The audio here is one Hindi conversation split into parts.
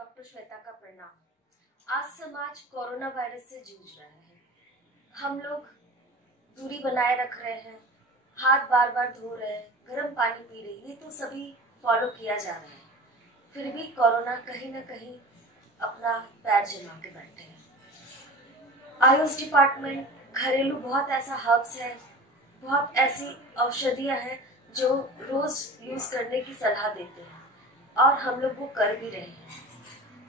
डॉक्टर श्वेता का प्रणाम। आज समाज कोरोना वायरस से जूझ रहा है। हम लोग दूरी बनाए रख रहे हैं, हाथ बार बार धो रहे हैं, गर्म पानी पी रहे हैं, ये तो सभी फॉलो किया जा रहा है। फिर भी कोरोना कहीं ना कहीं अपना पैर जमा के बैठे हैं। आयुष डिपार्टमेंट घरेलू बहुत ऐसा हर्ब्स है, बहुत ऐसी औषधियां हैं जो रोज यूज करने की सलाह देते हैं और हम लोग वो कर भी रहे हैं।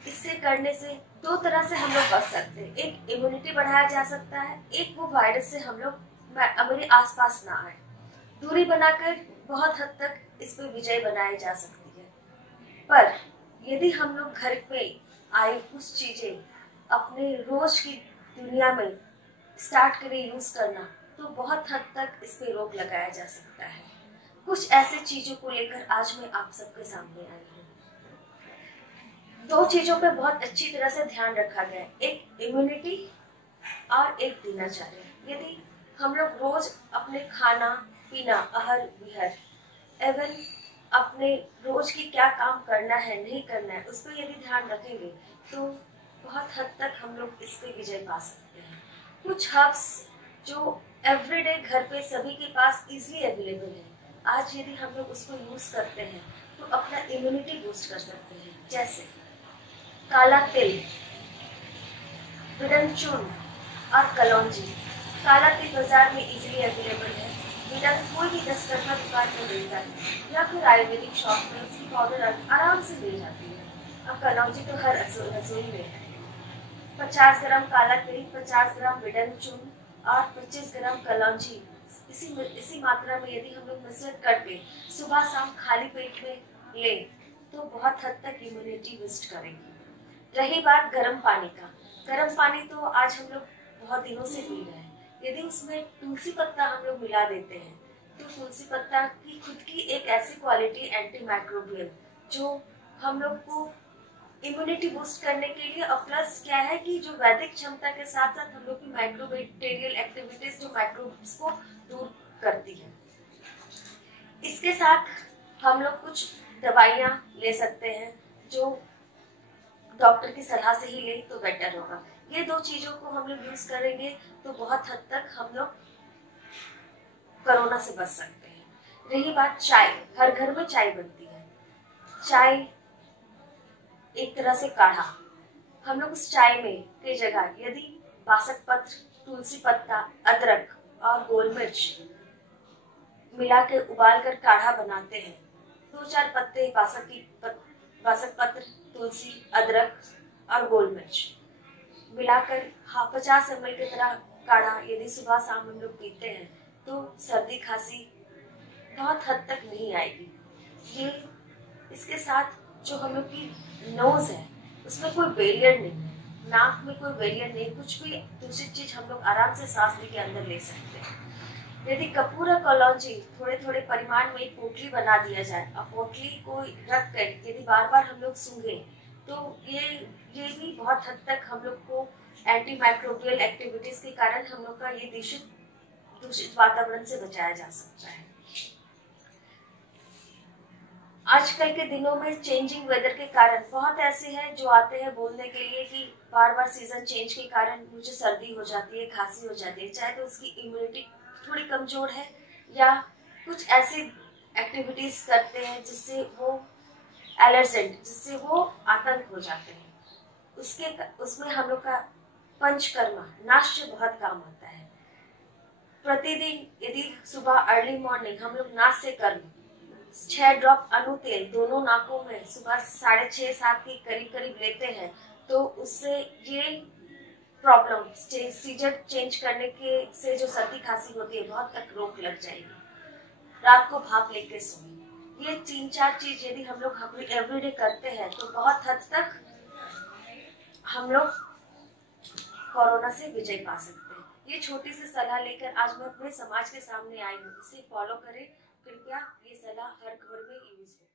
इससे करने से दो तरह से हम लोग बच सकते हैं। एक इम्यूनिटी बढ़ाया जा सकता है, एक वो वायरस से हम लोग हमारे आसपास ना आए। दूरी बनाकर बहुत हद तक इस पर विजय बनाई जा सकती है। पर यदि हम लोग घर पे आए कुछ चीजें अपने रोज की दुनिया में स्टार्ट करें यूज करना, तो बहुत हद तक इस पे रोक लगाया जा सकता है। कुछ ऐसे चीजों को लेकर आज मैं आप सबके सामने आई हूँ। दो चीजों पे बहुत अच्छी तरह से ध्यान रखा गया है, एक इम्यूनिटी और एक दिनचर्या। यदि हम लोग रोज अपने खाना पीना आहर विहर एवं अपने रोज की क्या काम करना है नहीं करना है उस पर यदि ध्यान रखेंगे तो बहुत हद तक हम लोग इस पे विजय पा सकते हैं। कुछ हर्ब्स जो एवरीडे घर पे सभी के पास इजीली अवेलेबल है, आज यदि हम लोग उसको यूज करते हैं तो अपना इम्यूनिटी बूस्ट कर सकते हैं। जैसे काला तिल, विडन चूर्ण और कलौंजी। काला तिल बाजार में इजीली अवेलेबल है, विडन कोई भी दस्तरखा दुकान में मिलता है या फिर आयुर्वेदिक शॉप में इसकी पाउडर आराम से मिल जाती है। अब कलौंजी तो हर रसोई में है। 50 ग्राम काला तिल, 50 ग्राम विडन चूर्ण और 25 ग्राम कलौंजी इसी मात्रा में यदि हम लोग मिश्रित करके सुबह शाम खाली पेट में लें तो बहुत हद तक इम्यूनिटी बूस्ट करेंगे। रही बात गर्म पानी का, गर्म पानी तो आज हम लोग बहुत दिनों से पी रहे हैं। यदि उसमें तुलसी पत्ता हम लोग मिला देते हैं तो तुलसी पत्ता की खुद की एक ऐसी क्वालिटी एंटी माइक्रोबियल जो हम लोग को इम्यूनिटी बूस्ट करने के लिए और प्लस क्या है कि जो वैदिक क्षमता के साथ साथ हम लोग की माइक्रोबैक्टीरियल एक्टिविटीज जो माइक्रोब्स को दूर करती है। इसके साथ हम लोग कुछ दवाइयाँ ले सकते हैं जो डॉक्टर की सलाह से ही ले तो बेटर होगा। ये दो चीजों को हम लोग यूज करेंगे तो बहुत हद तक हम लोग कोरोना से बच सकते हैं। रही बात चाय, हर घर में चाय बनती है। चाय एक तरह से काढ़ा, हम लोग उस चाय में की जगह यदि बासक पत्र, तुलसी पत्ता, अदरक और गोल मिर्च मिला के उबाल कर काढ़ा बनाते हैं, 2-4 पत्ते बासक पत्र, तुलसी, अदरक और गोल मिर्च मिलाकर 50 ml की तरह काढ़ा यदि सुबह शाम हम लोग पीते हैं तो सर्दी खांसी बहुत हद तक नहीं आएगी। ये इसके साथ जो हम लोग की नोज है उसमें कोई बैरियर नहीं है, नाक में कोई बैरियर नहीं, कुछ भी दूसरी चीज हम लोग आराम से सांस के अंदर ले सकते हैं। यदि कपूर और कलौंजी थोड़े थोड़े परिमाण में एक पोटली बना दिया जाए और पोटली को रख कर यदि बार बार हम लोग सूंघे तो ये भी बहुत हद तक हम लोग को एंटी माइक्रोबियल एक्टिविटीज के कारण हम लोग का ये दूषित वातावरण से बचाया जा सकता है। आजकल के दिनों में चेंजिंग वेदर के कारण बहुत ऐसे हैं जो आते हैं बोलने के लिए कि बार बार सीजन चेंज के कारण मुझे सर्दी हो जाती है, खांसी हो जाती है, चाहे तो उसकी इम्यूनिटी थोड़ी कमजोर है या कुछ ऐसी एक्टिविटीज करते हैं जिससे वो एलर्जेंट, जिससे वो आतंक हो जाते हैं। उसमें हम लोग का पंचकर्मा नाश्य बहुत काम आता है। प्रतिदिन यदि सुबह अर्ली मॉर्निंग हम लोग नाश से कर्म 6 ड्रॉप अनु तेल दोनों नाकों में सुबह 6:30-7 के करीब करीब लेते हैं तो उससे ये प्रॉब्लम सीजन चेंज करने के से जो सर्दी खांसी होती है बहुत तक रोक लग जाएगी। रात को भाप लेके सोएं। ये 3-4 चीज यदि हम लोग एवरीडे करते हैं तो बहुत हद तक हम लोग कोरोना से विजय पा सकते हैं। ये छोटी सी सलाह लेकर आज मैं अपने समाज के सामने आई हूँ, इसे फॉलो करें। कृपया ये सलाह हर घर में यूज हो।